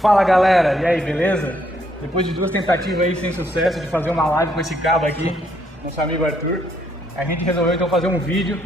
Fala galera, e aí, beleza? Depois de 2 tentativas aí sem sucesso de fazer uma live com esse cabo aqui, nosso amigo Arthur, a gente resolveu então fazer um vídeo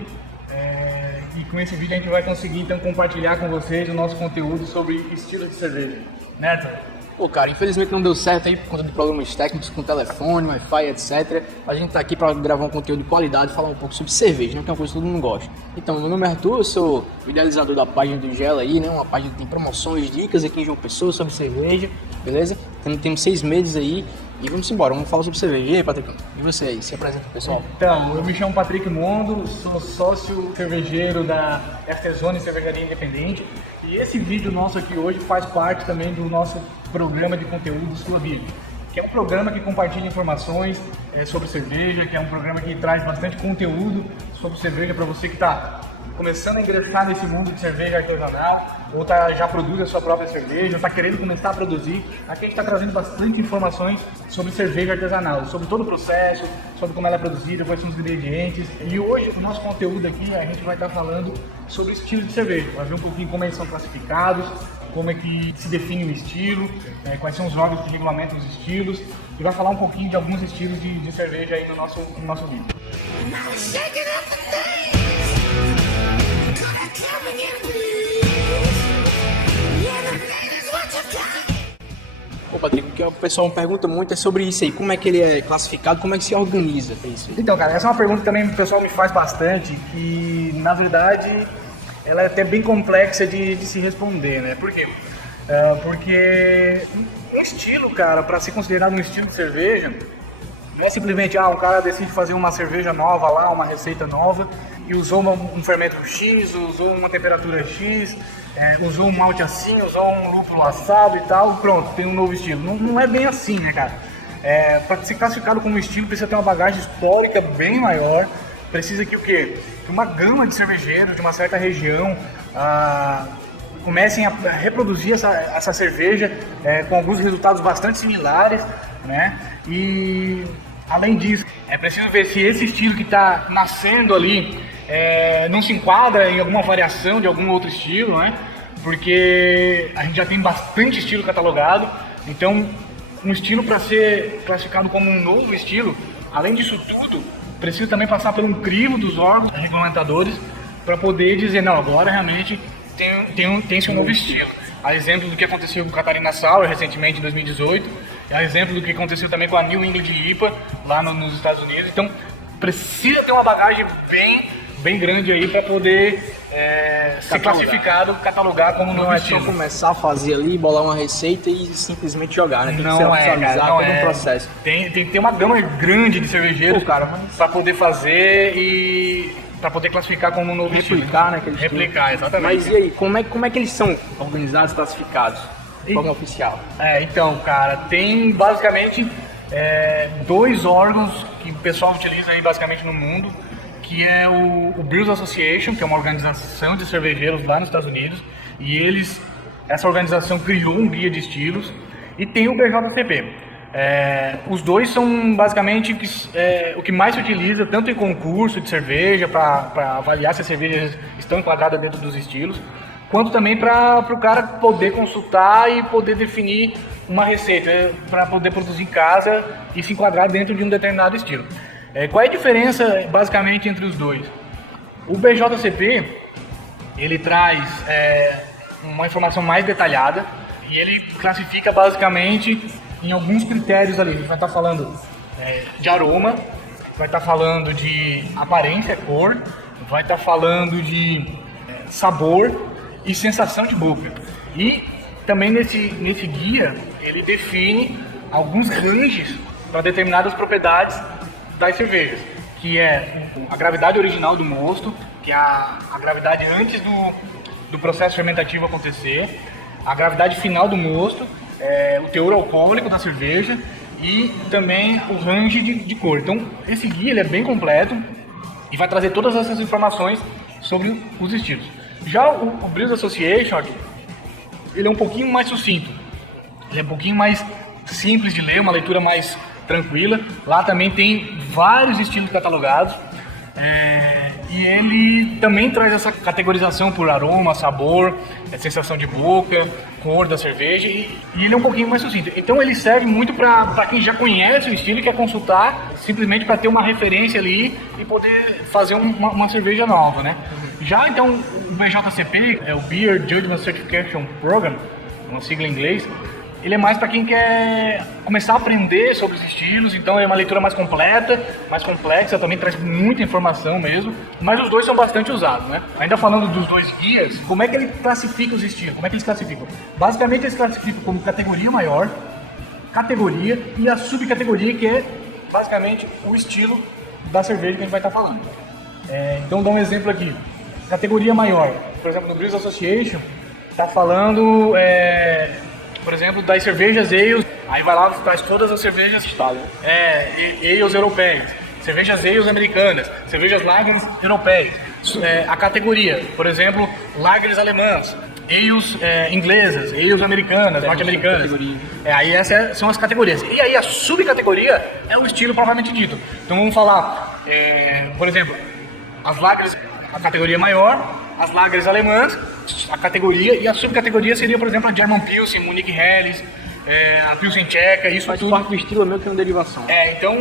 e com esse vídeo a gente vai conseguir então compartilhar com vocês o nosso conteúdo sobre estilos de cerveja, né, Arthur? Pô, cara, infelizmente não deu certo aí por conta de problemas técnicos com telefone, Wi-Fi, etc. A gente tá aqui para gravar um conteúdo de qualidade, falar um pouco sobre cerveja, né, que é uma coisa que todo mundo gosta. Então, meu nome é Arthur, eu sou o idealizador da página do Gela aí, né, uma página que tem promoções, dicas aqui em João Pessoa sobre cerveja, beleza? Temos 6 meses aí e vamos embora, vamos falar sobre cerveja. E aí, Patrick, e você aí, se apresenta pro pessoal? Então, eu me chamo Patrick Mondo, sou sócio cervejeiro da Artesone Cervejaria Independente e esse vídeo nosso aqui hoje faz parte também do nosso programa de conteúdo Sua Vida, que é um programa que compartilha informações sobre cerveja, que é um programa que traz bastante conteúdo sobre cerveja para você que está começando a ingressar nesse mundo de cerveja artesanal, ou já produz a sua própria cerveja, ou está querendo começar a produzir. Aqui a gente está trazendo bastante informações sobre cerveja artesanal, sobre todo o processo, sobre como ela é produzida, quais são os ingredientes. E hoje, o nosso conteúdo aqui, a gente vai estar falando sobre estilos de cerveja, vai ver um pouquinho como eles são classificados, como é que se define o estilo, quais são os órgãos que regulamentam os estilos, e vai falar um pouquinho de alguns estilos de cerveja aí no nosso vídeo. Ô, Patrick, o que o pessoal me pergunta muito é sobre isso aí, como é que ele é classificado, como é que se organiza pra isso? Então, cara, essa é uma pergunta que também o pessoal me faz bastante, que na verdade ela é até bem complexa de se responder, né? Por quê? Porque um estilo, cara, para ser considerado um estilo de cerveja, não é simplesmente, um cara decide fazer uma cerveja nova lá, uma receita nova, e usou um fermento X, usou uma temperatura X, usou um malte assim, usou um lúpulo assado e tal, pronto, tem um novo estilo. Não é bem assim, né, cara? Para ser classificado como estilo, precisa ter uma bagagem histórica bem maior, precisa que o quê? Que uma gama de cervejeiros de uma certa região comecem a reproduzir essa cerveja com alguns resultados bastante similares, né? E além disso, é preciso ver se esse estilo que está nascendo ali não se enquadra em alguma variação de algum outro estilo, né? Porque a gente já tem bastante estilo catalogado, então um estilo para ser classificado como um novo estilo, além disso tudo, precisa também passar por um crivo dos órgãos regulamentadores para poder dizer, não, agora realmente tem-se um novo estilo. A exemplo do que aconteceu com Catarina Sour recentemente em 2018, a exemplo do que aconteceu também com a New England IPA lá nos Estados Unidos. Então precisa ter uma bagagem bem grande aí para poder ser classificado, catalogar como novo estilo. Não é só começar a fazer ali, bolar uma receita e simplesmente jogar, né? Tem que ser oficializado, todo um processo. Tem que ter uma gama grande de cervejeiros, para poder fazer e para poder classificar como um novo replicar, estilo. Né? Replicar, exatamente. Mas e aí, como é que eles são organizados, classificados? De forma oficial? Então, cara, tem basicamente 2 órgãos que o pessoal utiliza aí basicamente no mundo, que é o Brewers Association, que é uma organização de cervejeiros lá nos Estados Unidos, e essa organização criou um guia de estilos, e tem o BJCP. Os dois são basicamente o que mais se utiliza, tanto em concurso de cerveja, para avaliar se as cervejas estão enquadradas dentro dos estilos, quanto também para o cara poder consultar e poder definir uma receita para poder produzir em casa e se enquadrar dentro de um determinado estilo. Qual é a diferença basicamente entre os dois? O BJCP ele traz uma informação mais detalhada e ele classifica basicamente em alguns critérios ali. A gente vai estar falando de aroma, vai estar falando de aparência, cor, vai estar falando de sabor e sensação de boca. E também nesse guia ele define alguns ranges para determinadas propriedades das cervejas, que é a gravidade original do mosto, que é a gravidade antes do processo fermentativo acontecer, a gravidade final do mosto, o teor alcoólico da cerveja e também o range de cor. Então esse guia ele é bem completo e vai trazer todas essas informações sobre os estilos. Já o Brewers Association aqui, ele é um pouquinho mais sucinto, ele é um pouquinho mais simples de ler, uma leitura mais tranquila. Lá também tem vários estilos catalogados E ele também traz essa categorização por aroma, sabor, sensação de boca, cor da cerveja, e ele é um pouquinho mais sucinto. Então ele serve muito para quem já conhece o estilo e quer consultar, simplesmente para ter uma referência ali e poder fazer uma cerveja nova, né? Já então o BJCP, é o Beer Judgment Certification Program, uma sigla em inglês, ele é mais para quem quer começar a aprender sobre os estilos, então é uma leitura mais completa, mais complexa, também traz muita informação mesmo, mas os dois são bastante usados, né? Ainda falando dos dois guias, como é que ele classifica os estilos? Como é que eles classificam? Basicamente eles classificam como categoria maior, categoria e a subcategoria, que é basicamente o estilo da cerveja que a gente vai estar falando. Então, dá um exemplo aqui. Categoria maior, por exemplo, no Brewers Association, está falando... por exemplo, das cervejas ales, aí vai lá, traz todas as cervejas ales europeias, cervejas ales americanas, cervejas lagers europeias, a categoria, por exemplo, lagers alemãs, ales inglesas, ales americanas, norte-americanas, aí essas são as categorias. E aí a subcategoria é o estilo propriamente dito. Então vamos falar, por exemplo, as lagers, a categoria maior, as lagers alemãs, a categoria, e a subcategoria seria, por exemplo, a German Pilsen, Munich Helles, a Pilsen Tcheca, isso faz tudo. parte do estilo meio que uma derivação. Então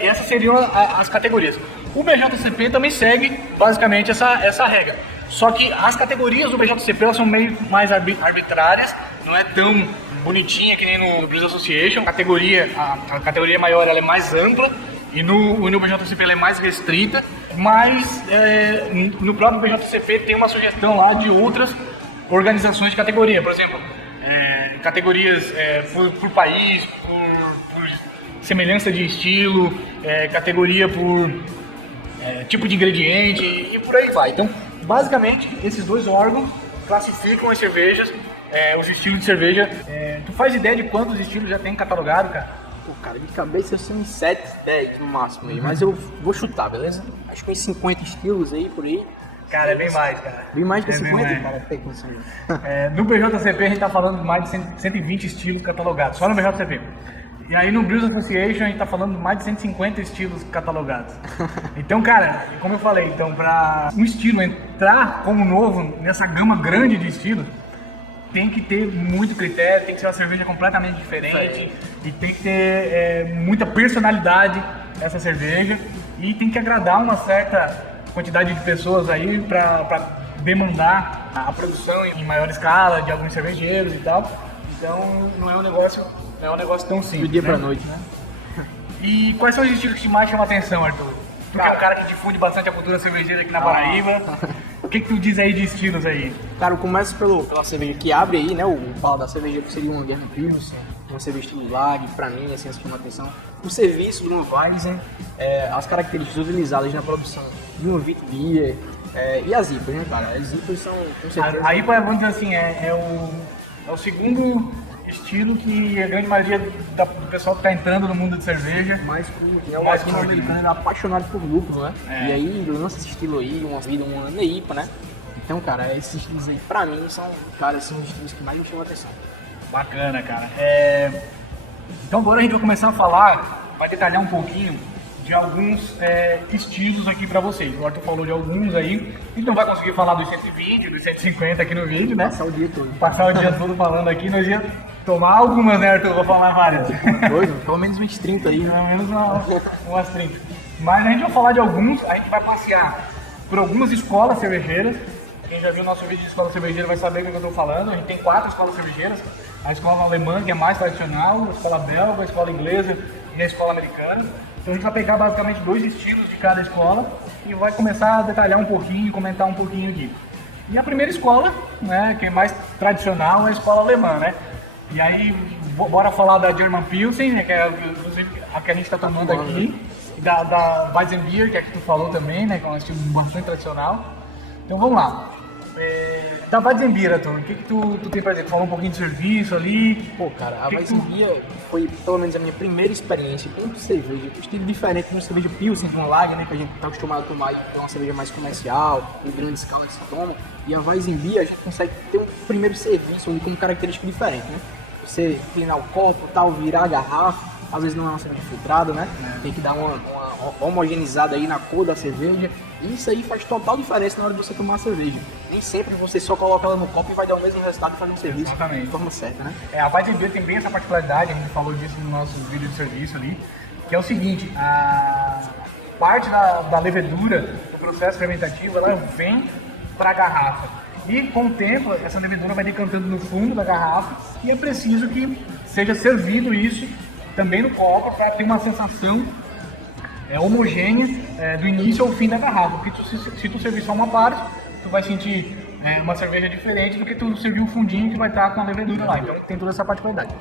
essas seriam as categorias. O BJCP também segue basicamente essa regra. Só que as categorias do BJCP elas são meio mais arbitrárias, não é tão bonitinha que nem no Brewers Association. A categoria maior ela é mais ampla e no BJCP ela é mais restrita, mas no próprio BJCP tem uma sugestão lá de outras organizações de categoria, por exemplo, categorias por país, por semelhança de estilo, categoria por tipo de ingrediente e por aí vai. Então, basicamente, esses dois órgãos classificam as cervejas, os estilos de cerveja. Tu faz ideia de quantos estilos já tem catalogado, cara? Pô, cara, de cabeça eu sei uns 7, 10 no máximo aí, mas eu vou chutar, beleza? Acho que uns 50 estilos aí, por aí. Cara, é bem mais, cara. Bem mais que 50, mais. cara, tem condição. No BJCP a gente tá falando de mais de 120 estilos catalogados, só no BJCP. E aí no Brewers Association a gente tá falando de mais de 150 estilos catalogados. Então, cara, como eu falei, então para um estilo entrar como novo nessa gama grande de estilos, tem que ter muito critério, tem que ser uma cerveja completamente diferente e tem que ter muita personalidade essa cerveja e tem que agradar uma certa quantidade de pessoas aí para demandar a produção em maior escala de alguns cervejeiros e tal. Então não é um negócio tão simples. Do dia pra noite, né? E quais são os estilos que te mais chamam a atenção, Arthur? Tu que é um cara que difunde bastante a cultura cervejeira aqui na Paraíba. O que tu diz aí de estilos aí? Cara, eu começo pela cerveja que abre aí, né? O palo da cerveja que seria uma German Pilsen, uma cerveja estilo Lager, pra mim, assim, essa chama a atenção. O serviço do Weizen, as características utilizadas na produção de uma Wheat Beer e as IPAs, né, cara? As IPAs são, com certeza... A IPA, vamos dizer assim, é o segundo estilo que a grande maioria do pessoal que está entrando no mundo de cerveja mais curto, né? O mais latino-americano é apaixonado por lúpulo, né? E aí lança esse estilo aí, uma NEIPA, né? Então, cara, esses estilos aí, pra mim, são os estilos que mais me chamam a atenção. Bacana, cara. Então agora a gente vai começar a falar, vai detalhar um pouquinho de alguns estilos aqui pra vocês. O Arthur falou de alguns aí, a gente não vai conseguir falar dos 120, dos 150 aqui no vídeo, né? Passar o dia todo. Passar o dia todo falando aqui, nós ia tomar algumas, né, Arthur? Vou falar várias. Pelo menos uns 30 aí. Pelo menos umas 30. Mas a gente vai falar de alguns, a gente vai passear por algumas escolas cervejeiras. Quem já viu o nosso vídeo de escola cervejeira vai saber do que eu estou falando. A gente tem 4 escolas cervejeiras. A escola alemã, que é mais tradicional, a escola belga, a escola inglesa e a escola americana. Então a gente vai pegar basicamente 2 estilos de cada escola e vai começar a detalhar um pouquinho e comentar um pouquinho aqui. E a primeira escola, né, que é mais tradicional, é a escola alemã, né? E aí, bora falar da German Pilsen, né, que é a que a gente está tomando aqui, e da Weizenbier, que é a que tu falou também, né, que é um estilo bastante tradicional. Então vamos lá. Da Weizenbier, Arthur, o que tu tem pra dizer? Tu falou um pouquinho de serviço ali. Pô, cara, a Weizenbier foi pelo menos a minha primeira experiência com cerveja, um estilo diferente de uma cerveja Pilsen, de uma Lager, né, que a gente tá acostumado a tomar, que é uma cerveja mais comercial, em grande escala que se toma. E a Weizenbier a gente consegue ter um primeiro serviço ali com característica diferente, né? Você inclinar o copo, tal, virar a garrafa, às vezes não é uma cerveja filtrada, né? Tem que dar uma homogeneizada aí na cor da cerveja. E isso aí faz total diferença na hora de você tomar a cerveja. Nem sempre você só coloca ela no copo e vai dar o mesmo resultado e fazer um serviço Exatamente. de forma certa, né? A Weizenbier tem bem essa particularidade, a gente falou disso no nosso vídeo de serviço ali, que é o seguinte, a parte da levedura do processo fermentativo, ela vem para a garrafa. E com o tempo, essa levedura vai decantando no fundo da garrafa e é preciso que seja servido isso também no copo para ter uma sensação homogênea do início ao fim da garrafa. Porque se tu servir só uma parte, tu vai sentir uma cerveja diferente do que tu servir um fundinho que vai estar com a levedura lá. Então tem toda essa particularidade.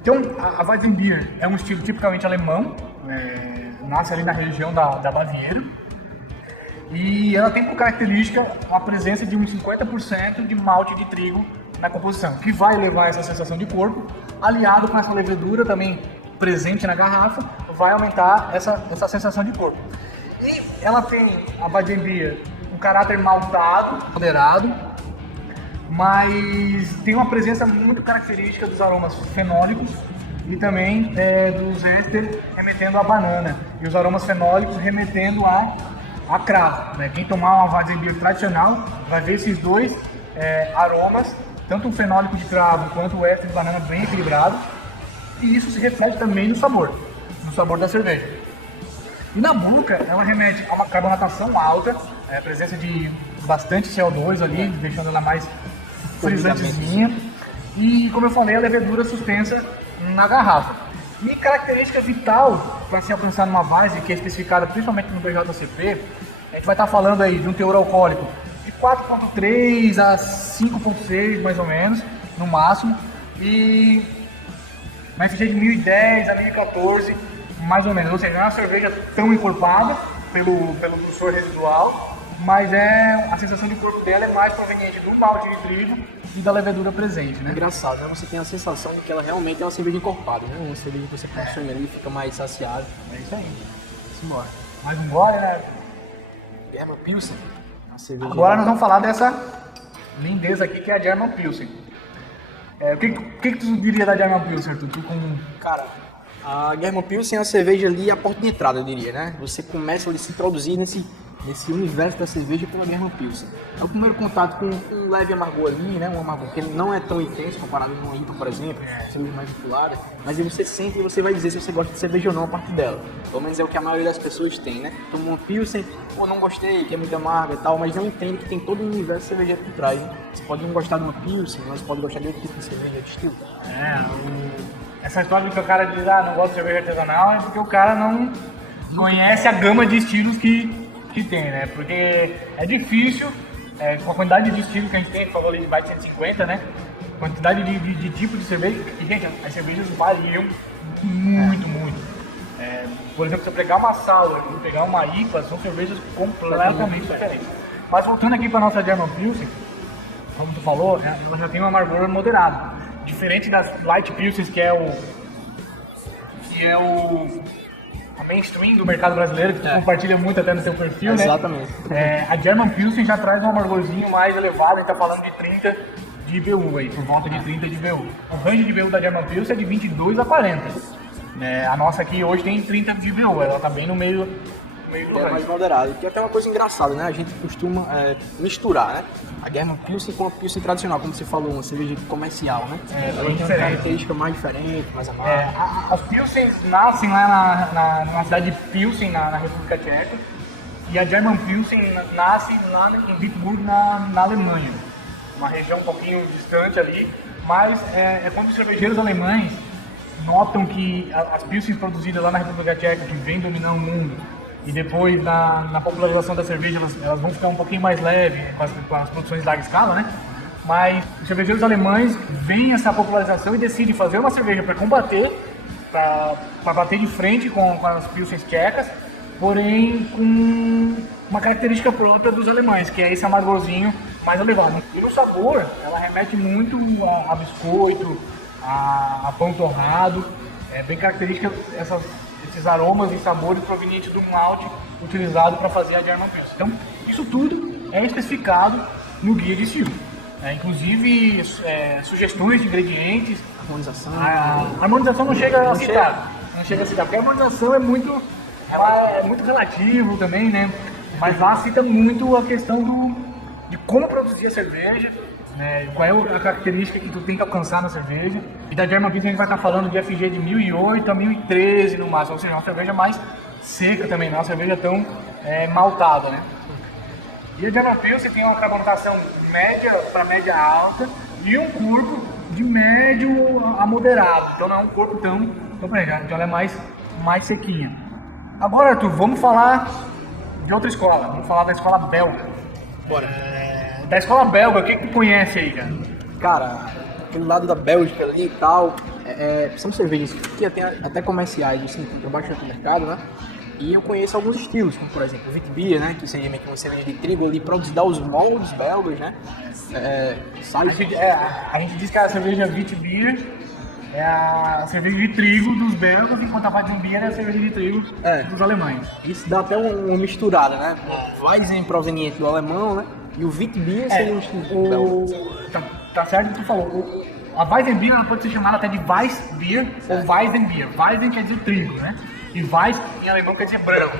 Então a Weizenbier é um estilo tipicamente alemão, nasce ali na região da Baviera. E ela tem por característica a presença de uns 50% de malte de trigo na composição, que vai levar essa sensação de corpo, aliado com essa levedura também presente na garrafa, vai aumentar essa sensação de corpo. E ela tem, a Weizenbier, um caráter maltado, moderado, mas tem uma presença muito característica dos aromas fenólicos e também dos ésteres remetendo à banana, e os aromas fenólicos remetendo a cravo, né? Quem tomar uma Weizenbier tradicional vai ver esses dois aromas, tanto o fenólico de cravo quanto o éster de banana bem equilibrado, e isso se reflete também no sabor da cerveja. E na boca, ela remete a uma carbonatação alta, presença de bastante CO2 ali, deixando ela mais frisantezinha, e como eu falei, a levedura suspensa na garrafa. E característica vital para se alcançar numa Weizen, que é especificada principalmente no BJCP, a gente vai estar falando aí de um teor alcoólico de 4,3 a 5,6 mais ou menos, no máximo, e uma FG de 1010 a 1014 mais ou menos, ou seja, não é uma cerveja tão encorpada pelo dulçor residual, mas a sensação de corpo dela é mais proveniente do malte de trigo e da levedura presente, né? Engraçado, né? Você tem a sensação de que ela realmente é uma cerveja encorpada, né? Uma cerveja que você consome ali, fica mais saciado. É isso aí. Vamos embora. Mais um gole, né? German Pilsen. Agora nós vamos falar dessa lindeza aqui que é a German Pilsen. O que tu diria da German Pilsen, tu com... Cara, a German Pilsen é uma cerveja ali a porta de entrada, eu diria, né? Você começa a se introduzir nesse universo da cerveja pela German Pilsen. É o primeiro contato com um leve amargor ali, né? Um amargor que ele não é tão intenso comparado com uma IPA, por exemplo, cerveja mais vinculada, mas aí você sente e você vai dizer se você gosta de cerveja ou não a partir dela. Pelo menos é o que a maioria das pessoas tem, né? Toma uma Pilsen, pô, não gostei, que é muito amarga e tal, mas não entende que tem todo um universo cervejeiro por trás, né? Você pode não gostar de uma Pilsen, mas pode gostar de outro tipo de cerveja, de estilo. Essa história de que o cara diz, não gosta de cerveja artesanal, é porque o cara não conhece a gama de estilos que tem, né? Porque é difícil, com a quantidade de estilos que a gente tem, falou ali de mais de 150, né? Quantidade de tipo de cerveja, e gente, as cervejas variam muito. Por exemplo, se eu pegar uma Sour e pegar uma IPA, são cervejas completamente diferentes. Mas voltando aqui para nossa German Pilsen, como tu falou, ela já tem um amargor moderado. Diferente das Light Pilsens, que é a mainstream do mercado brasileiro, que tu compartilha muito até no seu perfil, né? Exatamente. A German Pilsen já traz um amargorzinho mais elevado, a gente tá falando de 30 de IBU aí, por volta de 30 de IBU. O range de IBU da German Pilsen é de 22 a 40. A nossa aqui hoje tem 30 de IBU, ela tá bem no meio do range. Mais moderado. Que é até uma coisa engraçada, né? A gente costuma misturar, né? A German Pilsen com a Pilsen tradicional, como você falou, uma cerveja comercial, né? Bem Tem uma diferente. característica mais diferente, mais amarga. As Pilsens nascem lá na cidade de Pilsen, na República Tcheca, e a German Pilsen nasce lá em Bitburg, na Alemanha, uma região um pouquinho distante ali, mas é quando os cervejeiros alemães notam que as Pilsens produzidas lá na República Tcheca, que vem dominar o mundo, e depois na popularização da cerveja elas vão ficar um pouquinho mais leves com as produções de larga escala, né? Mas os cervejeiros alemães veem essa popularização e decidem fazer uma cerveja para combater, para bater de frente com as Pilsens tchecas, porém com uma característica própria dos alemães, que é esse amargorzinho mais elevado. E no sabor, ela remete muito a biscoito, a pão torrado, é bem característica esses aromas e sabores provenientes do malte utilizado para fazer a German Pilsen. Então, isso tudo é especificado no guia de estilo. Inclusive, sugestões de ingredientes. Harmonização. A harmonização não chega a citar, Não chega a citar, porque a harmonização é muito relativo também, né? Mas lá cita muito a questão de como produzir a cerveja, né? Qual é a característica que tu tem que alcançar na cerveja. E da German Pilsen a gente vai estar falando de FG de 1008 a 1013 no máximo, ou seja, uma cerveja mais seca também, não é uma cerveja tão maltada, né? E a German Pilsen tem uma carbonatação média para média alta e um corpo de médio a moderado, então não é um corpo tão pesado, então ela é mais sequinha. Agora, Arthur, vamos falar de outra escola, vamos falar da escola belga. Bora. Da escola belga, o que tu conhece aí, cara? Cara, aquele lado da Bélgica ali e tal, são cervejas que até comerciais, assim, tem bastante no mercado, né? E eu conheço alguns estilos, como por exemplo o Witbier, né? Que seria meio que uma cerveja de trigo ali, produzida aos moldes belgas, né? A gente diz que a cerveja Witbier é a cerveja de trigo dos belgas, enquanto a Weizenbier é a cerveja de trigo dos alemães. Isso dá até uma misturada, né? O Weizen proveniente do alemão, né? E o Witbier seria um estilo belga. Tá certo o que tu falou. A Weizenbier ela pode ser chamada até de Weissbier ou Weizenbier. Weizen quer dizer trigo, né? E Weiss em alemão quer dizer branco.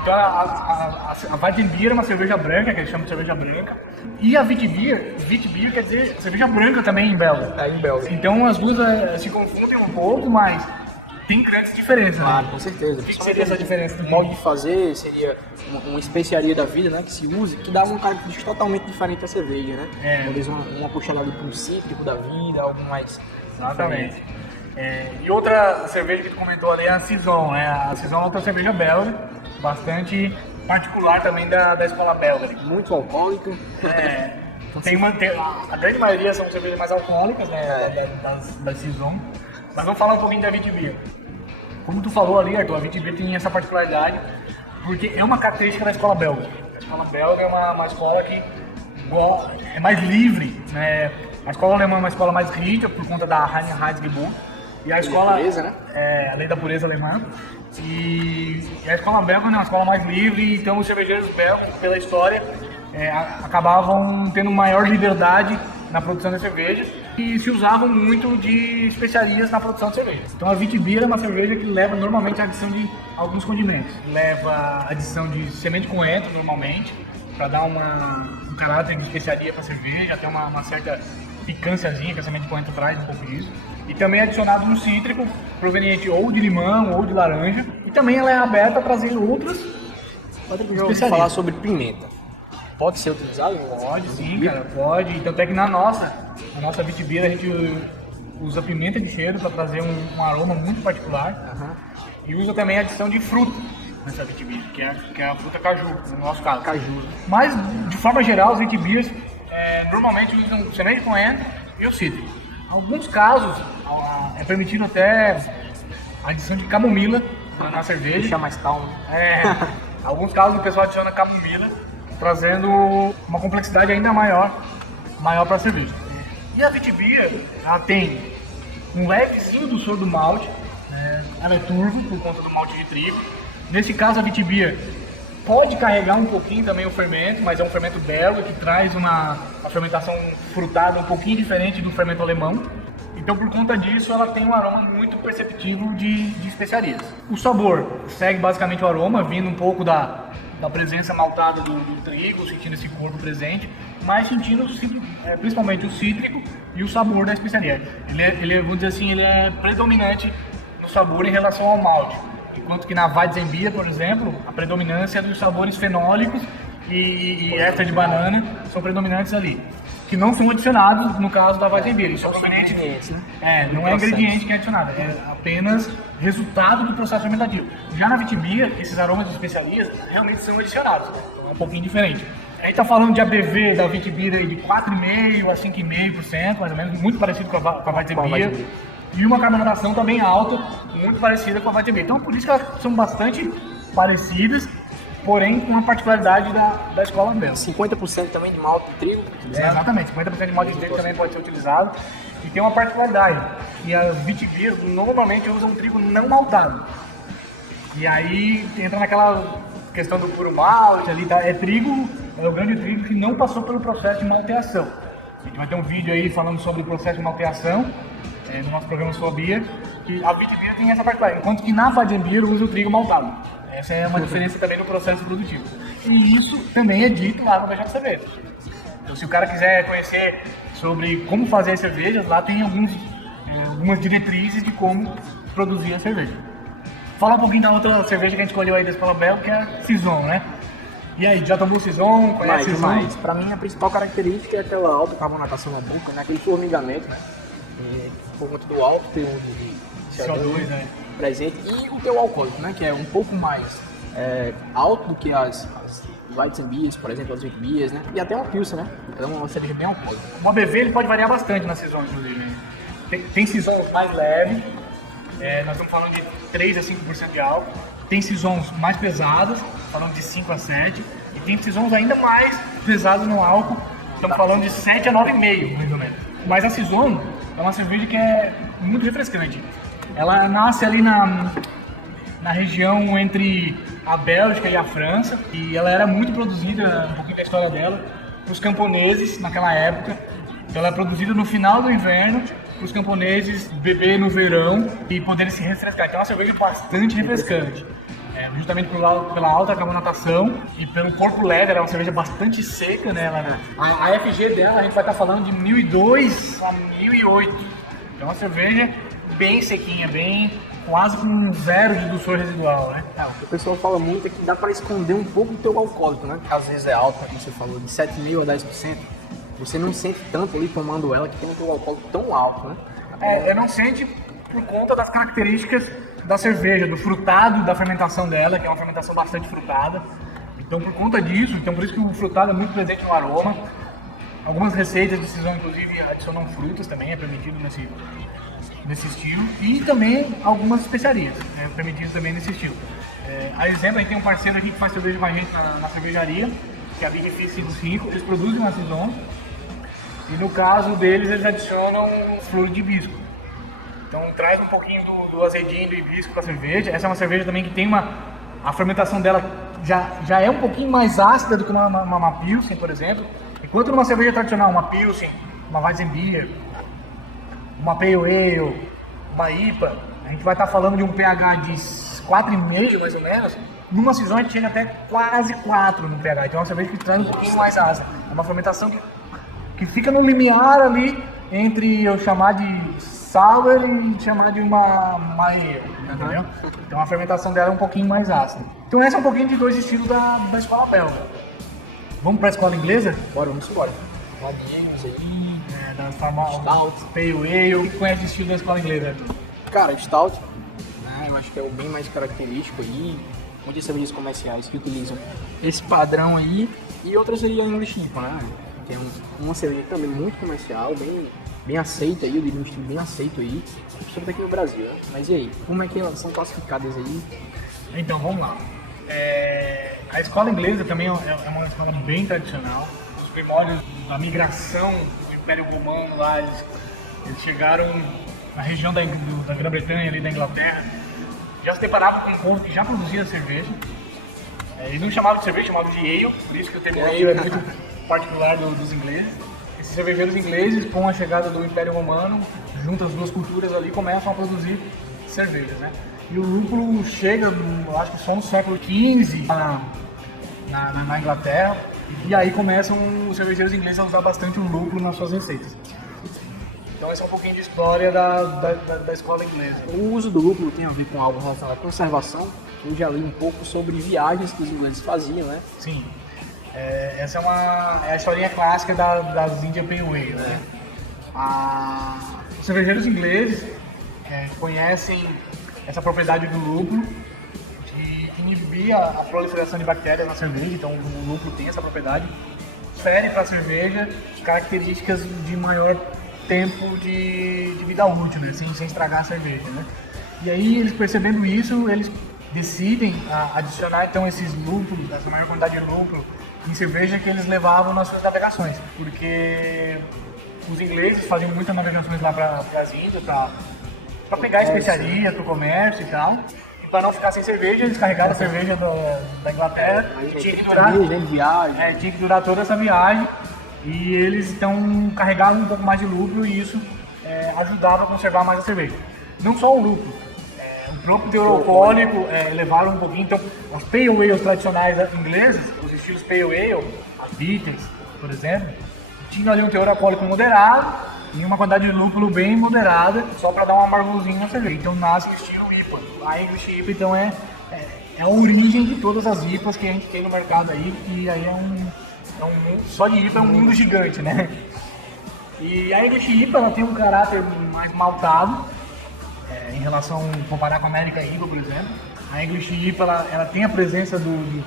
Então a Weizenbier é uma cerveja branca, que eles chamam de cerveja branca. E a Witbier quer dizer cerveja branca também em belga. Em belga. Então as duas se confundem um pouco, mas tem grandes diferenças. Claro, né? com certeza. O que seria essa diferença? O modo de fazer seria uma especiaria da vida, né? Que se usa, que dá uma característica totalmente diferente à cerveja, né? Talvez uma puxada ali para um cítrico da vida, algo mais... Exatamente. E outra cerveja que tu comentou ali é a Saison. A Saison é outra cerveja belga, bastante particular também da escola belga. Muito alcoólica. A grande maioria são cervejas mais alcoólicas, né, da Saison. Mas vamos falar um pouquinho da Witbier. Como tu falou ali, Arthur, a Witbier tem essa particularidade, porque é uma característica da escola belga. A escola belga é uma escola que é mais livre, né? A escola alemã é uma escola mais rígida por conta da Reinheitsgebot. E a escola, pureza, né? A lei da pureza alemã. E a escola belga é uma escola mais livre, então os cervejeiros belgas, pela história, acabavam tendo maior liberdade na produção de cerveja e se usavam muito de especiarias na produção de cerveja. Então a Witbier é uma cerveja que leva normalmente a adição de alguns condimentos. Leva adição de semente de coentro normalmente, para dar um caráter de especiaria para a cerveja, até uma certa picânciazinha que a semente de coentro traz um pouco disso. E também é adicionado um cítrico proveniente ou de limão ou de laranja. E também ela é aberta a trazer outras especiarias. Falar sobre pimenta. Pode ser utilizado? Pode, sim, cara, pode. Então até que na nossa Witbier a gente usa pimenta de cheiro para trazer um aroma muito particular. E usa também a adição de fruta nessa Witbier, que é a fruta caju, no nosso caso. Caju. Mas, de forma geral, os Witbiers normalmente usam semente de coentro e o cítrico. Em alguns casos, é permitido até a adição de camomila na cerveja. Deixar mais calmo. Em alguns casos o pessoal adiciona camomila, trazendo uma complexidade ainda maior para a cerveja. E a Witbier, ela tem um levezinho do soro do malte, ela é turvo por conta do malte de trigo. Nesse caso a Witbier pode carregar um pouquinho também o fermento, mas é um fermento belga que traz uma fermentação frutada um pouquinho diferente do fermento alemão. Então, por conta disso, ela tem um aroma muito perceptível de especiarias. O sabor segue basicamente o aroma, vindo um pouco da presença maltada do trigo, sentindo esse corpo presente, mas sentindo principalmente o cítrico e o sabor da especiaria. Ele vamos dizer assim, ele é predominante no sabor em relação ao malte. Enquanto que na Weizenbier, por exemplo, a predominância dos sabores fenólicos e extra de banana são predominantes ali. Que não são adicionados no caso da Weizenbier. Isso é proveniente, né? Não é ingrediente que é adicionado, é apenas resultado do processo fermentativo. Já na Witbier, esses aromas de especiarias realmente são adicionados, então é um pouquinho diferente. A gente está falando de ABV da Witbier de 4,5% a 5,5%, mais ou menos, muito parecido com a Weizenbier. E uma carbonatação também alta, muito parecida com a Weizenbier. Então, por isso que elas são bastante parecidas, porém com uma particularidade da escola belga. 50% também de malte de trigo. Exatamente, 50% de malte de trigo também pode ser utilizado. E tem uma particularidade, que as Witbier normalmente usam trigo não maltado. E aí entra naquela questão do puro malte ali, tá? É o grande trigo que não passou pelo processo de malteação. A gente vai ter um vídeo aí falando sobre o processo de malteação, no nosso programa Sua Beer, que a Wheat Beer tem essa particularidade, enquanto que na Weizen Beer usa o trigo maltado. Essa é uma diferença também no processo produtivo. E isso também é dito lá no Beijão de Cerveja. Então, se o cara quiser conhecer sobre como fazer as cervejas, lá tem algumas diretrizes de como produzir a cerveja. Fala um pouquinho da outra cerveja que a gente escolheu aí da Escola Belga, que é a Saison, né? E aí, já tomou Saison? Conhece Mas, pra mim, a principal característica é aquela alta carbonatação na boca, né? Aquele formigamento, né? Por conta do alto teor de CO2, né? Presente. E o teu alcoólico, né? Que é um pouco mais alto do que as Weizen Beers, por exemplo, as Wheat Beers, né? E até uma Pilsen, né? É uma cerveja bem alcoólica. O ABV ele pode variar bastante na Saison, inclusive. Tem Saisons mais leves, nós estamos falando de 3 a 5% de álcool. Tem Saisons mais pesadas, falando de 5 a 7. E tem Saisons ainda mais pesadas no álcool, estamos falando de 7 a 9,5, mais ou menos. Mas a Saison é uma cerveja que é muito refrescante. Ela nasce ali na região entre a Bélgica e a França, e ela era muito produzida, um pouquinho da história dela, para os camponeses naquela época. Então ela é produzida no final do inverno, para os camponeses beber no verão e poderem se refrescar. Então é uma cerveja bastante refrescante. Justamente pela alta carbonatação e pelo corpo leve, ela é uma cerveja bastante seca, né? A FG dela a gente vai estar falando de 1002 a 1008. Então é uma cerveja bem sequinha, bem quase com zero de dulçor residual, né? O que o pessoal fala muito é que dá para esconder um pouco do teu alcoólico, né? Que às vezes é alto, como você falou, de 7,5% a 10%. Você não sente tanto ali tomando ela que tem um teu alcoólico tão alto, né? Não sente por conta das características da cerveja, do frutado da fermentação dela, que é uma fermentação bastante frutada. Então, por conta disso, por isso que o frutado é muito presente no aroma. Algumas receitas de Saison, inclusive, adicionam frutas também, é permitido nesse estilo. E também algumas especiarias, permitidas também nesse estilo. A exemplo, a gente tem um parceiro aqui que faz cerveja com a gente na cervejaria, que é a Big Fish 55. Eles produzem uma Saison e no caso deles, eles adicionam flor de hibisco. Então traz um pouquinho do azedinho do hibisco para a cerveja. Essa é uma cerveja também que tem a fermentação dela já é um pouquinho mais ácida do que uma Pilsen, por exemplo. Enquanto numa cerveja tradicional, uma Pilsen, uma Weizen Beer, uma Pale Ale, uma IPA, a gente vai estar falando de um pH de 4,5 mais ou menos. Numa Saison a gente chega até quase 4 no pH. Então é uma cerveja que traz um pouquinho mais ácida. É uma fermentação que fica no limiar ali entre eu chamar de sour e chamar de uma ale, entendeu? Então a fermentação dela é um pouquinho mais ácida. Então esse é um pouquinho de dois estilos da escola belga. Vamos para a escola inglesa? Bora, vamos embora. Rodinhos aí. Da famosa Stout, Pale Ale. O que conhece o estilo da escola inglesa? Cara, Stout, né, eu acho que é o bem mais característico aí. Muitas cervejas comerciais que utilizam esse padrão aí. E outras aí no English Nippon, né? Tem uma cerveja também muito comercial, bem aceita aí, eu diria um estilo bem aceito aí, principalmente aqui no Brasil, né? Mas e aí, como é que elas são classificadas aí? Então, vamos lá. A escola inglesa também é uma escola bem tradicional. Os primórdios da migração do Império Romano lá, eles chegaram na região da Grã-Bretanha, ali da Inglaterra, já se deparavam com um povo que já produzia cerveja. Eles não chamavam de cerveja, chamavam de ale, por isso que o termo ale é muito particular dos ingleses. Esses cervejeiros ingleses, com a chegada do Império Romano, junto as duas culturas ali, começam a produzir cervejas, né? E o lúpulo chega, eu acho que só no século XV na Inglaterra, e aí começam os cervejeiros ingleses a usar bastante o lúpulo nas suas receitas. Então esse é um pouquinho de história da escola inglesa. O uso do lúpulo tem a ver com algo relacionado à conservação, que eu já li um pouco sobre viagens que os ingleses faziam, né? Sim. Essa é a historinha clássica das Indian Pale Ale, né? Os cervejeiros ingleses conhecem essa propriedade do lúpulo de inibir a proliferação de bactérias na cerveja, então o lúpulo tem essa propriedade, confere para a cerveja características de maior tempo de vida útil, né? sem estragar a cerveja, né? E aí, eles percebendo isso, eles decidem adicionar então esses lúpulos, essa maior quantidade de lúpulo em cerveja que eles levavam nas suas navegações, porque os ingleses faziam muitas navegações lá para as Índias, para pegar especiarias para o comércio e tal, e para não ficar sem cerveja, eles carregavam a cerveja da Inglaterra, tinha que durar toda essa viagem, e eles então carregavam um pouco mais de lúpulo, e isso ajudava a conservar mais a cerveja. Não só o lúpulo, o próprio teor alcoólico levaram um pouquinho. Então, as Pale Ales tradicionais inglesas, os estilos Pale Ale, as Bitters, por exemplo, tinham ali um teor alcoólico moderado e uma quantidade de lúpulo bem moderada, só para dar um amargozinho na cerveja. Então nasce o estilo IPA. A English IPA, então, é a origem de todas as IPAs que a gente tem no mercado aí, e aí só de IPA é um mundo gigante, né? E a English IPA, ela tem um caráter mais maltado, em relação a comparar com a American IPA, por exemplo. A English IPA, ela tem a presença de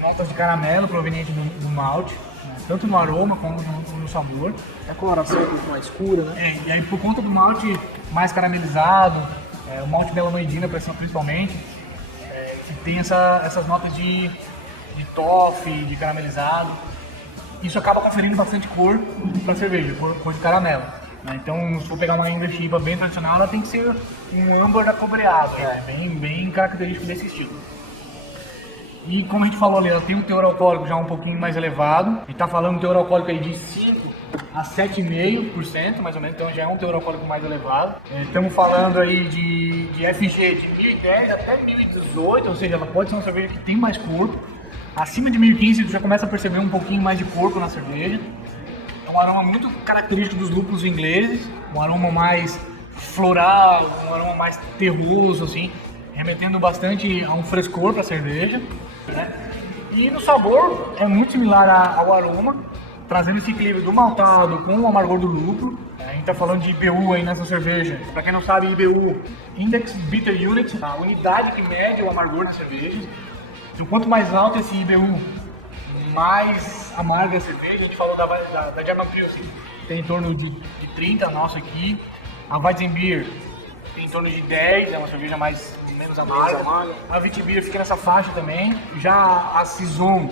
notas de caramelo proveniente do malte, né? Tanto no aroma como no sabor. A coloração um pouco mais escura, né? E aí, por conta do malte mais caramelizado, o malte melanoidina, principalmente, que tem essas notas de toffee, de caramelizado, isso acaba conferindo bastante cor para a cerveja, cor de caramelo. Né? Então, se for pegar uma English IPA bem tradicional, ela tem que ser um âmbar acobreado, bem característico desse estilo. E como a gente falou ali, ela tem um teor alcoólico já um pouquinho mais elevado. A gente está falando um teor alcoólico aí de 5 a 7,5%, mais ou menos, então já é um teor alcoólico mais elevado. Estamos falando aí de FG de 1010 até 1018, ou seja, ela pode ser uma cerveja que tem mais corpo. Acima de 1015 você já começa a perceber um pouquinho mais de corpo na cerveja. É um aroma muito característico dos lúpulos ingleses, um aroma mais floral, um aroma mais terroso, assim, remetendo bastante a um frescor para a cerveja, né? E no sabor é muito similar ao aroma, trazendo esse equilíbrio do maltado com o amargor do lúpulo. A gente está falando de IBU aí nessa cerveja. Para quem não sabe, IBU, Index Bitter Unit, a unidade que mede o amargor na cerveja. Então, quanto mais alto esse IBU, mais amarga a cerveja. A gente falou da German Pilsen, tem em torno de 30, a nossa aqui. A Weizenbier tem em torno de 10, é uma cerveja menos amarga. A Witbier fica nessa faixa também. Já a Saison,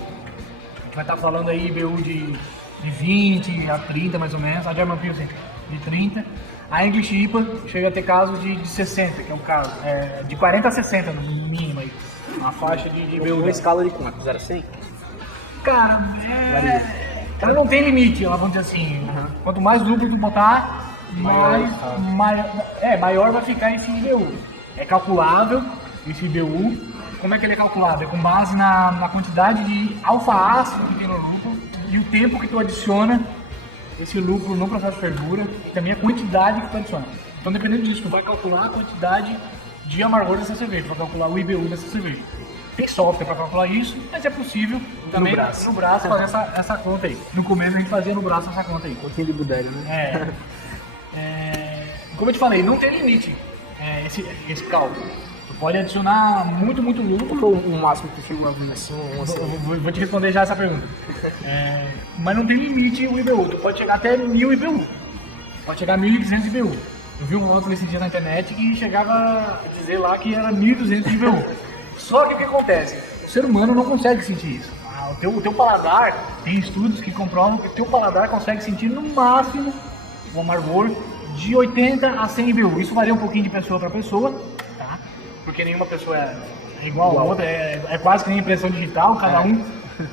que vai estar falando aí IBU de 20 a 30 mais ou menos. A German Pilsen de 30. A English IPA chega a ter casos de 60, que é o caso. De 40 a 60 no mínimo aí. Uma faixa de IBU. Uma escala de quanto? 0 a 100? Cara, ela não tem limite, ela vamos dizer assim. Quanto mais lúpulo tu botar, maior vai ficar esse IBU. É calculável esse IBU. Como é que ele é calculado? É com base na quantidade de alfa-ácido que tem no lúpulo e o tempo que tu adiciona esse lúpulo no processo de fervura e também a quantidade que tu adiciona. Então, dependendo disso, tu vai calcular a quantidade de amargor dessa cerveja, vai calcular o IBU dessa cerveja. Tem software para calcular isso, mas é possível também no braço fazer essa conta aí. No começo a gente fazia no braço essa conta aí. Continho de bodega, né? Como eu te falei, não tem limite esse cálculo. Tu pode adicionar muito lúpulo. Qual o máximo que chegou a vir assim? Vou te responder já essa pergunta. Mas não tem limite o IBU. Tu pode chegar até 1000 IBU. Pode chegar a 1200 IBU. Eu vi um outro nesse dia na internet que chegava a dizer lá que era 1200 IBU. Só que o que acontece? O ser humano não consegue sentir isso. O teu paladar, tem estudos que comprovam que o teu paladar consegue sentir no máximo o amargor de 80 a 100 IBU. Isso varia um pouquinho de pessoa para pessoa, tá? Porque nenhuma pessoa é igual a outra, é quase que nem impressão digital, cada um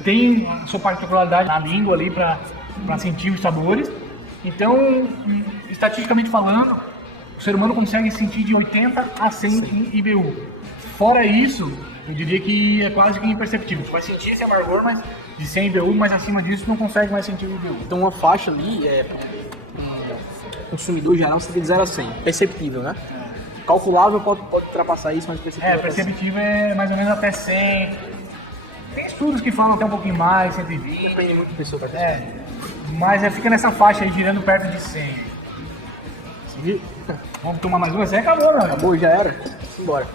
tem a sua particularidade na língua ali para sentir os sabores. Então, estatisticamente falando, o ser humano consegue sentir de 80 a 100 IBU. Fora isso, eu diria que é quase que imperceptível. Você vai sentir esse amargor, mas de 100 IBU, mas acima disso não consegue mais sentir o IBU. Então uma faixa ali consumidor geral seria de 0 a 100. Perceptível, né? Calculável pode ultrapassar isso, mas perceptível. Perceptível é mais ou menos até 100. Tem estudos que falam até um pouquinho mais, 120. Depende muito da pessoa. Mas fica nessa faixa aí, girando perto de 100. Vamos tomar mais uma? Essa aí acabou, né? Acabou, já era. Simbora.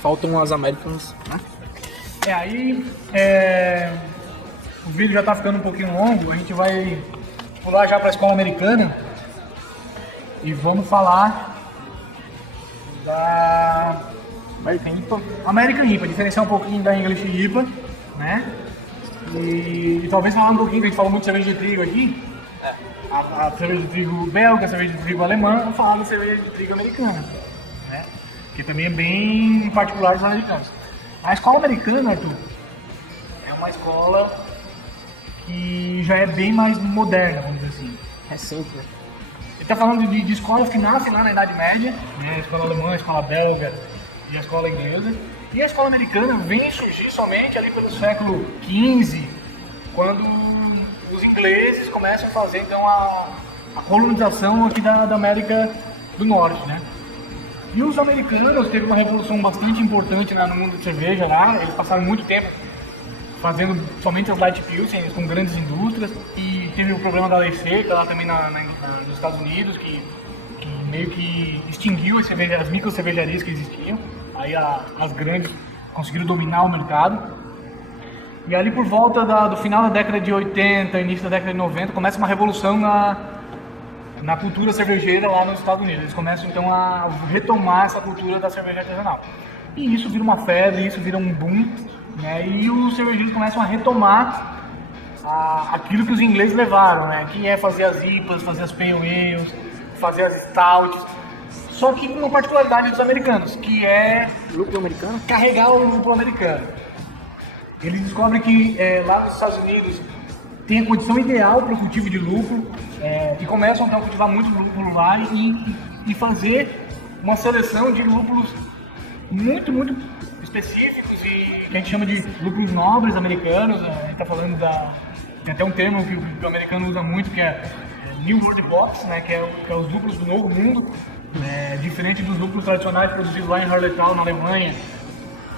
Faltam as Americans, né? O vídeo já tá ficando um pouquinho longo, a gente vai pular já para a escola americana e vamos falar da American IPA, diferenciar um pouquinho da English IPA, né? E talvez falar um pouquinho, que a gente falou muito de cerveja de trigo aqui, a cerveja de trigo belga, a cerveja de trigo alemã, vamos falar da cerveja de trigo americana, né? Que também é bem particular dos americanos. A escola americana, Arthur, é uma escola que já é bem mais moderna, vamos dizer assim. Recente, né? Ele está falando de escolas que nascem lá na Idade Média, né? A escola alemã, a escola belga e a escola inglesa. E a escola americana vem surgir somente ali pelo século XV, quando os ingleses começam a fazer então a colonização aqui da América do Norte, né? E os americanos teve uma revolução bastante importante no mundo de cerveja lá. Eles passaram muito tempo fazendo somente as light pilsen com grandes indústrias, e teve o problema da lei seca lá também nos Estados Unidos, que meio que extinguiu as micro cervejarias que existiam. Aí as grandes conseguiram dominar o mercado. E ali por volta do final da década de 80, início da década de 90, começa uma revolução na cultura cervejeira lá nos Estados Unidos. Eles começam então a retomar essa cultura da cerveja artesanal. E isso vira uma febre, isso vira um boom, né? E os cervejeiros começam a retomar aquilo que os ingleses levaram, né? Que é fazer as IPAs, fazer as Pale Ales, fazer as Stouts. Só que com uma particularidade dos americanos, que é Lúpulo americano? carregar o lúpulo americano. Eles descobrem que lá nos Estados Unidos tem a condição ideal para o cultivo de lúpulo, e começam então a cultivar muito lúpulo lá e fazer uma seleção de lúpulos muito, muito específicos, e que a gente chama de lúpulos nobres americanos. A gente está falando tem até um termo que o americano usa muito, que é New World Hops, né, que é os lúpulos do Novo Mundo, diferente dos lúpulos tradicionais produzidos lá em Harletown, na Alemanha.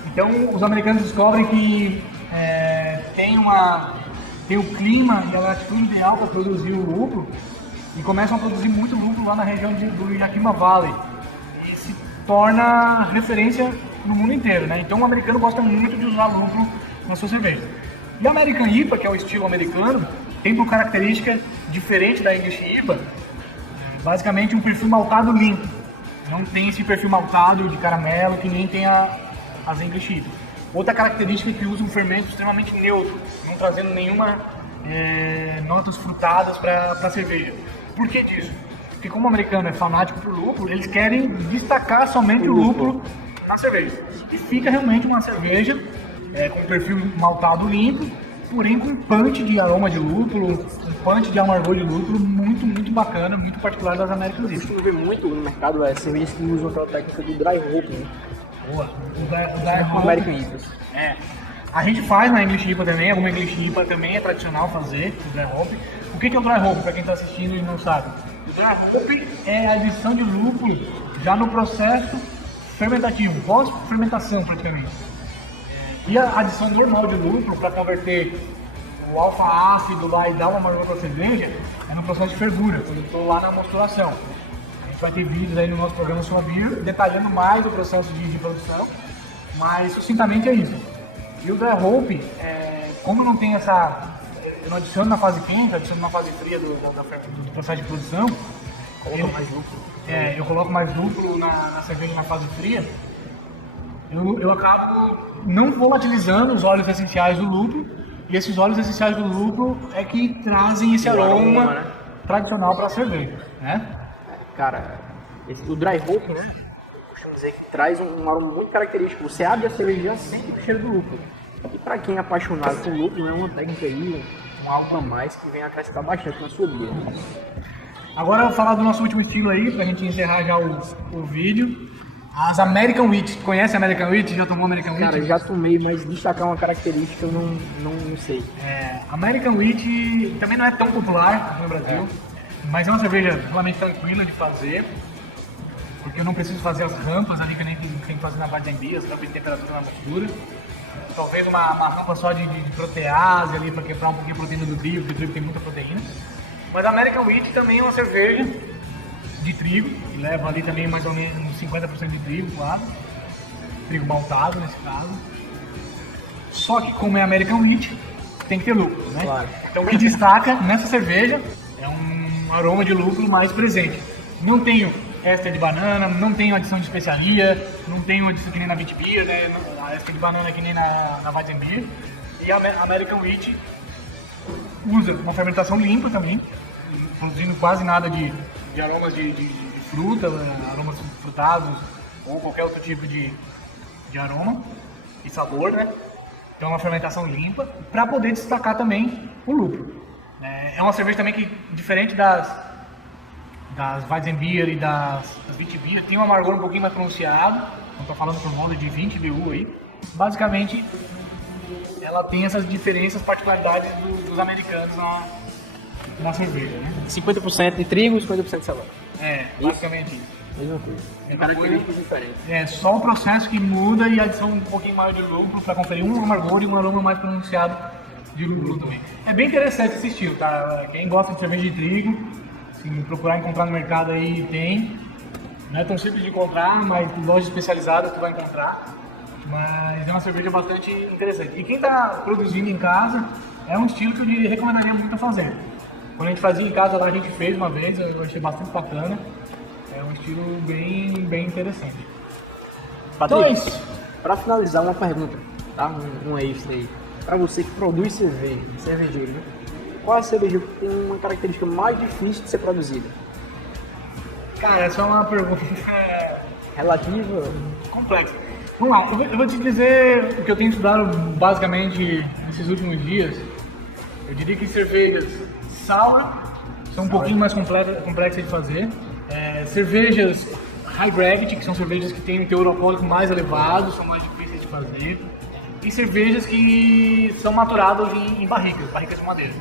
Então, os americanos descobrem que tem o clima e a latitude ideal para produzir o lúpulo, e começam a produzir muito lúpulo lá na região do Yakima Valley, e se torna referência no mundo inteiro, né? Então, o americano gosta muito de usar lúpulo na sua cerveja. E a American IPA, que é o estilo americano, tem por característica diferente da English IPA, basicamente um perfil maltado limpo. Não tem esse perfil maltado de caramelo que nem tem as English IPA. Outra característica é que usa um fermento extremamente neutro, não trazendo nenhuma notas frutadas para a cerveja. Por que disso? Porque como o americano é fanático por lúpulo, eles querem destacar somente o lúpulo na cerveja. E fica realmente uma cerveja com perfil maltado limpo, porém com um punch de aroma de lúpulo, um punch de amargor de lúpulo muito, muito bacana, muito particular das American IPA. Eu costumo ver muito no mercado cervejas que usam aquela técnica do dry hop, né? Boa. O dry hop. American IPA. A gente faz na English IPA também, alguma English IPA também é tradicional fazer o dry hop. O que é o dry hop, para quem está assistindo e não sabe? O dry hop é a adição de lúpulo já no processo fermentativo, pós-fermentação praticamente. E a adição normal de lúpulo para converter o alfa-ácido lá e dar uma amargor para a cerveja é no processo de fervura, quando eu estou lá na mosturação. A gente vai ter vídeos aí no nosso programa Sua Beer detalhando mais o processo de produção, mas sucintamente é isso. E o dry hop, como não tem eu não adiciono na fase quente, adiciono na fase fria do processo de produção. Coloca mais lúpulo. Eu coloco mais lúpulo na cerveja na fase fria. Eu acabo não volatilizando os óleos essenciais do lúpulo, e esses óleos essenciais do lúpulo é que trazem esse aroma, né, tradicional para a cerveja, né? Cara, o dry hop, né, costumo dizer que traz um aroma muito característico. Você abre a cerveja e já sente o cheiro do lúpulo. E para quem é apaixonado por lúpulo, é uma técnica aí, algo a mais que vem acrescentar bastante na sua vida. Agora eu vou falar do nosso último estilo aí, pra gente encerrar já o vídeo. As American Wheat. Conhece a American Wheat? Já tomou American Wheat? Cara, já tomei, mas destacar uma característica eu não sei. American Wheat também não é tão popular aqui no Brasil, mas é uma cerveja realmente tranquila de fazer, porque eu não preciso fazer as rampas ali que nem tem que fazer na Weizenbier, as rampas de temperatura na mostura. Talvez uma rampa só de protease ali para quebrar um pouquinho a proteína do trigo, porque o trigo tem muita proteína. Mas a American Wheat também é uma cerveja de trigo, que leva ali também mais ou menos uns 50% de trigo, claro. Trigo maltado nesse caso. Só que como é American Wheat, tem que ter lúpulo, né? Claro. Então o que destaca nessa cerveja é um aroma de lúpulo mais presente. Não tenho éster de banana, não tenho adição de especiaria, não tenho adição que nem na Witbier, né? A éster de banana que nem na Weizenbier. E a American Wheat usa uma fermentação limpa também, produzindo quase nada de aromas de fruta, aromas frutados ou qualquer outro tipo de aroma e sabor, né? Então é uma fermentação limpa para poder destacar também o lúpulo. É uma cerveja também que, diferente das Weizenbier e das Witbier, tem um amargor um pouquinho mais pronunciado. Não estou falando por volta de 20 BU aí. Basicamente, ela tem essas diferenças, particularidades dos americanos na cerveja, né? 50% de trigo e 50% de salada. Basicamente isso. Mesma coisa. É Características diferentes. É só o processo que muda e adição um pouquinho maior de lúpulo para conferir um amargor e um aroma mais pronunciado de lúpulo também. É bem interessante esse estilo, tá? Quem gosta de cerveja de trigo, se procurar encontrar no mercado aí tem. Não é tão simples de encontrar, mas lojas especializadas tu vai encontrar. Mas é uma cerveja bastante interessante. E quem está produzindo em casa, é um estilo que eu recomendaria muito a fazer. Quando a gente fazia em casa lá, a gente fez uma vez, eu achei bastante bacana. É um estilo bem interessante. Patrick, para finalizar, uma pergunta, tá? Um extra aí. Para você que produz cerveja, cervejeiro, né? Qual é a cerveja que tem uma característica mais difícil de ser produzida? Cara, essa é uma pergunta Relativa? complexa. Vamos lá, eu vou te dizer o que eu tenho estudado basicamente nesses últimos dias. Eu diria que cervejas sour são um pouquinho mais complexas de fazer. Cervejas high gravity, que são cervejas que têm um teor alcoólico mais elevado, são mais difíceis de fazer. E cervejas que são maturadas em barricas de madeira.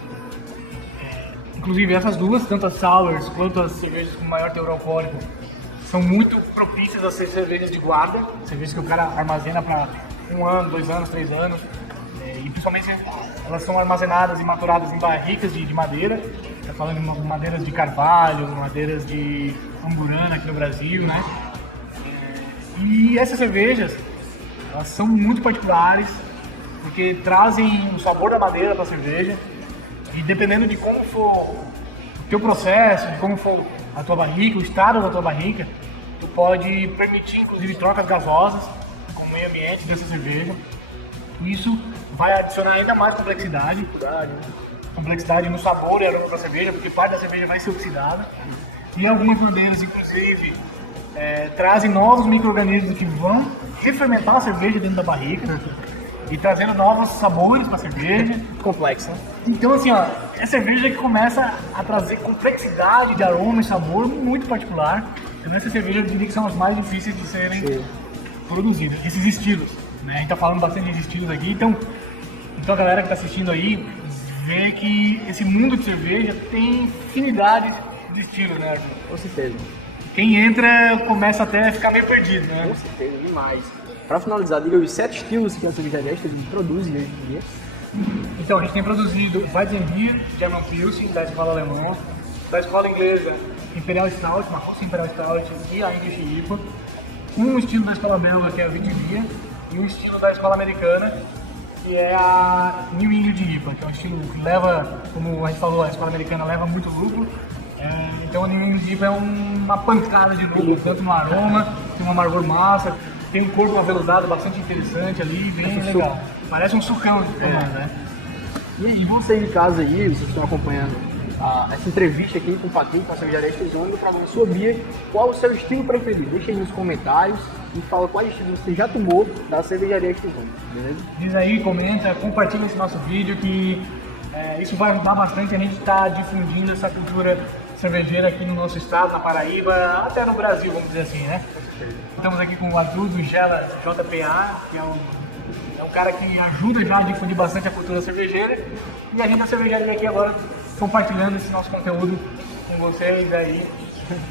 Inclusive essas duas, tanto as sours quanto as cervejas com maior teor alcoólico, são muito propícias a ser cervejas de guarda, cervejas que o cara armazena para 1 ano, 2 anos, 3 anos. E principalmente elas são armazenadas e maturadas em barricas de madeira. Está falando de madeiras de carvalho, madeiras de amburana aqui no Brasil, né? E essas cervejas, elas são muito particulares, porque trazem o sabor da madeira para a cerveja. E dependendo de como for o teu processo, de como for a tua barrica, o estado da tua barrica, tu pode permitir inclusive trocas gasosas com o meio ambiente dessa cerveja. Isso vai adicionar ainda mais complexidade no sabor e aroma da cerveja, porque parte da cerveja vai ser oxidada. E algumas madeiras, inclusive, trazem novos micro-organismos que vão refermentar a cerveja dentro da barrica e trazendo novos sabores para a cerveja. Complexo, né? Então, assim, ó, é cerveja que começa a trazer complexidade de aroma e sabor muito particular. Então, essa cerveja eu diria que são as mais difíceis de serem produzidas, esses estilos, né? A gente tá falando bastante de estilos aqui, então a galera que tá assistindo aí vê que esse mundo de cerveja tem infinidade de estilos, né, Arthur? Com certeza. Quem entra começa até a ficar meio perdido, né? Com certeza, demais. Para finalizar, diga os 7 estilos que a cervejaria produz hoje em dia. Então, a gente tem produzido Weizenbier, German Pilsen, da escola alemã, da escola inglesa Imperial Stout, uma Russa Imperial Stout e a English IPA, um estilo da escola belga, que é a Witbier, e um estilo da escola americana, que é a New England IPA, que é um estilo que leva, como a gente falou, a escola americana leva muito lúpulo. Então a New England IPA é uma pancada de lúpulo, tanto no aroma, tem um amargor massa, tem um corpo aveludado bastante interessante ali, bem legal. Parece um sucão de tomar, né? E aí, você em casa aí, vocês estão acompanhando essa entrevista aqui com o Patrick, com a cervejaria Estuzone, do programa Sua Bia, qual o seu estilo preferido? Deixa aí nos comentários e fala quais estilos você já tomou da cervejaria Estuzone, beleza? Diz aí, comenta, compartilha esse nosso vídeo, que isso vai ajudar bastante a gente estar difundindo essa cultura cervejeira aqui no nosso estado, na Paraíba, até no Brasil, vamos dizer assim, né? Estamos aqui com o Arthur do Gela JPA, que é um cara que ajuda já a difundir bastante a cultura cervejeira, e a gente da cervejaria aqui agora compartilhando esse nosso conteúdo com vocês aí,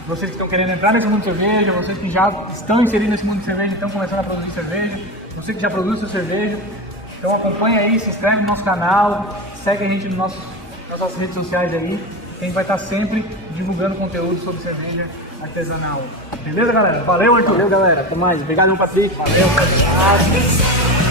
vocês que estão querendo entrar nesse mundo de cerveja, vocês que já estão inseridos nesse mundo de cerveja, estão começando a produzir cerveja, você que já produz sua cerveja, então acompanha aí, se inscreve no nosso canal, segue a gente nas nossas redes sociais aí, que a gente vai estar sempre divulgando conteúdo sobre cerveja artesanal. Beleza, galera? Valeu, Arthur! Valeu, galera. Até mais. Obrigado, Patrick. Valeu, Patrick!